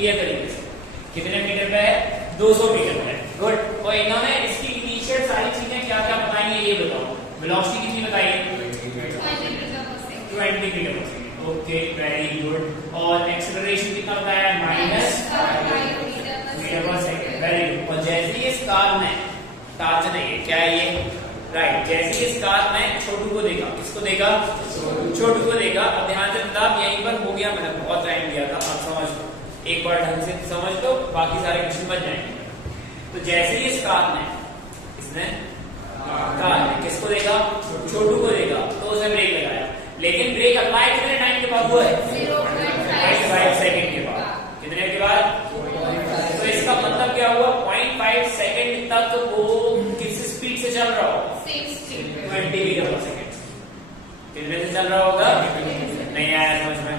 Clear तरीके से। कितने मीटर पे है? 200 मीटर पे है। गुड। और इन्होंने इसकी इनिशियल सारी चीजें क्या क्या बताई है ये बताओ। वेलोसिटी कितनी बताई है? 20 मीटर पर सेकंड। Okay, very good. और एक्सेलरेशन कितना बताया है? -5 मीटर पर सेकंड। Very good. और जैसे ही इस कार ने टार्च नहीं है, क्या है ये? राइट। जैसे ही इस कार ने छोटू को देखा, किसको देखा? छोटू को देखा। अब ध्यान से बता, यहीं पर हो गया, मैंने बहुत टाइम दिया था, आप समझ लो, एक बार ढंग से समझ लो, बाकी सारे क्वेश्चन बच जाएंगे। तो जैसे ही इस कार ने, इसने कार ने किसको देखा? छोटू को देखा, तो उसने ब्रेक लगाया। लेकिन ब्रेक अप्लाई कितने टाइम के बाद हुआ है? 0.5 सेकंड के बाद। कितने के बाद? तो इसका मतलब क्या हुआ? 0.5 सेकंड तक वो किस स्पीड से चल रहा होगा? 20 मीटर पर सेकंड। कितने से चल रहा होगा? नहीं आया समझ में?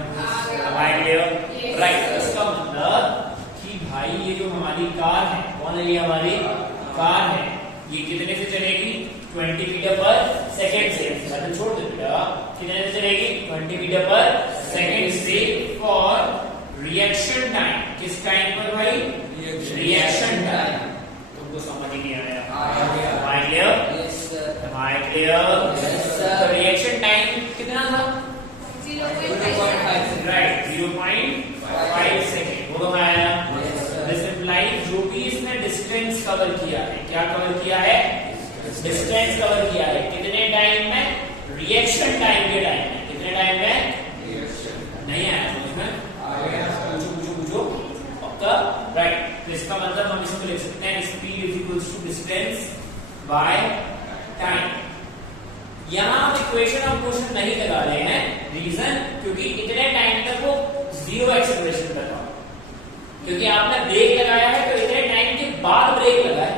अब आई क्लियर? राइट। इसका मतलब कि भाई ये जो हमारी कार है, कौन है ये? हमारी कार है। ये कितने से चलेगी? 20 मीटर पर सेकंड से। बटन छोड़ दे बेटा। कितने से चलेगी? 20 मीटर पर सेकंड से। फॉर रिएक्शन टाइम, किस टाइम पर भाई? Reaction time. तुमको समझ ही नहीं आया? I clear? I clear? तो रिएक्शन टाइम कितना था? 0.5। Right, 0.5 second. वो आया। दिस इंप्लाइज जो भी इसने डिस्टेंस कवर किया है, क्या कवर किया है? डिस्टेंस कवर किया है। कितने टाइम में? रिएक्शन टाइम के टाइम में। कितने टाइम में? नहीं आया समझ में? पूछो पक्का? राइट। तो इसका मतलब हम इसको लिख सकते हैं speed is equals to distance by time. यहां हम इक्वेशन ऑफ मोशन नहीं लगा रहे हैं। रीजन, क्योंकि इतने टाइम तक वो जीरो एक्सेलरेशन कर रहा है। क्योंकि आपने ब्रेक लगाया है तो इतने टाइम के बाद ब्रेक लगाया।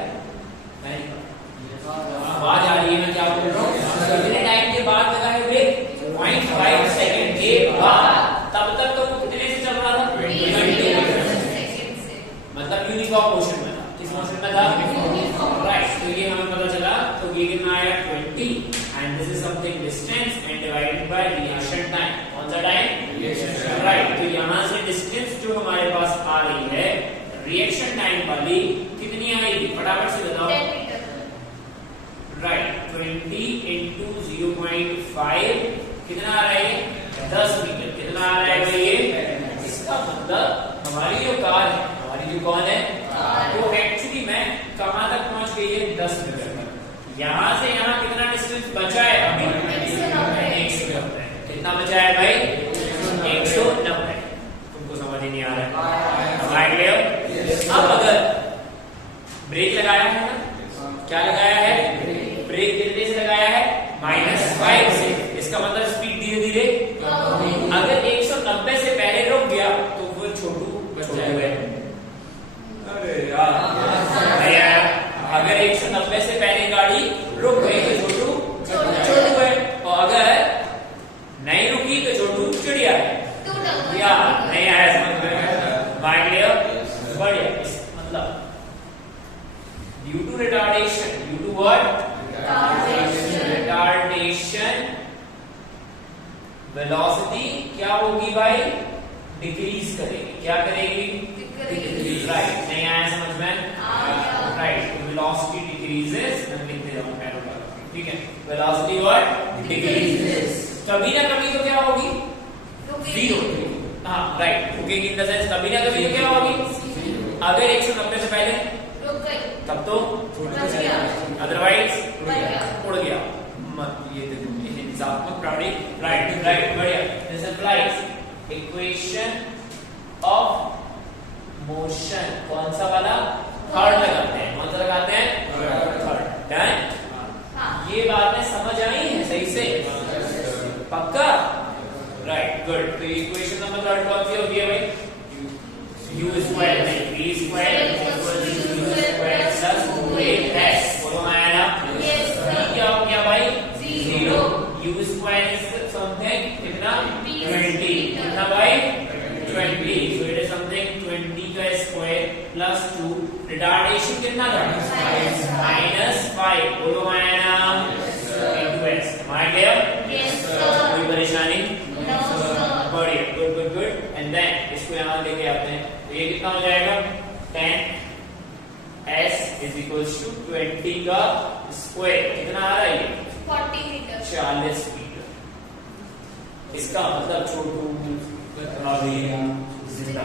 आवाज आ रही है मैं क्या बोल रहा हूँ? कितने टाइम के बाद लगा है ब्रेक? 0.5 सेकंड के बाद। तब तक तो वो कितने से चल रहा था? 20 सेकंड से। मतलब यूनिफॉर्म मोशन में था। किस मोशन में था? राइट। तो ये हमें पता चला। तो ये कितना आया? 20 and this is something distance and divided by reaction time. कौन सा टाइम? राइट। तो यहाँ से डिस्टेंस जो हमारे पास आ रही है रिएक्शन टाइम वाली, कितनी आएगी? फटाफट से बताओ। राइट। 20 इंटू 0.5 कितना आ रहा है? 10 मीटर। कितना आ रहा है भाई ये? इसका मतलब हमारी जो कार है, हमारी जो कौन है, वो एक्चुअली में कहां तक पहुंच गई है? 10 मीटर तक। यहां से यहां कितना डिस्टेंस बचा है अभी? 190। कितना बचा है भाई? 190। तुमको समझ ही नहीं आ रहा है? अब अगर ब्रेक लगाया है ना, क्या लगाया है? ब्रेक कितने से लगाया है? -5 से। इसका मतलब स्पीड धीरे धीरे, अगर 190 से पहले रुक गया तो वो छोटू बच जाएगा। अरे यार, अगर 190 से पहले गाड़ी रुक गई तो छोटू है, और अगर नहीं रुकी तो छोटू चिड़िया है। यार नहीं आया समझ में? बाय क्लियर? बढ़िया। मतलब due to retardation, due to what? Retardation, velocity क्या होगी भाई? डिक्रीज करेगी। क्या करेगी? डिक्रीज। राइट। नहीं आया समझ में? राइट। Velocity decreases. मैं लिख दे रहा हूं पैराग्राफ, ठीक है? Velocity what? डिक्रीजेस। कभी ना कभी तो क्या होगी? जीरो। हाँ राइट। रुकेगी इन द सेंस कभी ना कभी तो क्या होगी? अगर 190 से पहले रुक गई तब तो अदरवाइज उड़ गया। ये हिसाबात्मक प्रणाली। राइट राइट, बढ़िया। This implies equation of motion. कौन सा वाला? थर्ड लगाते हैं। कौन सा लगाते हैं? थर्ड। डन? ये बातें समझ आई है सही से? पक्का? Right, good. तो इक्वेशन नंबर थर्ड कौन सी होगी भाई? u स्क्वायर नहीं, v square equal to u square plus 2a+। बोलो आया ना? v क्या हो गया भाई? 0। u स्क्वायर इज समथिंग कितना? 20। कितना भाई? 20। सो इट इज समथिंग 20 का स्क्वायर प्लस 2। रिटार्डेशन कितना था? -5। बोलो आया ना? into s। हमारा क्लियर? कोई परेशानी? बढ़िया, good good good. And then इसको यहाँ लेके आते हैं। तो ये कितना हो जाएगा 10s इज इक्वल्स टू 20 का स्क्वायर। कितना आ रहा है ये 40 मीटर। 40 मीटर। इसका मतलब छोटू जिंदा।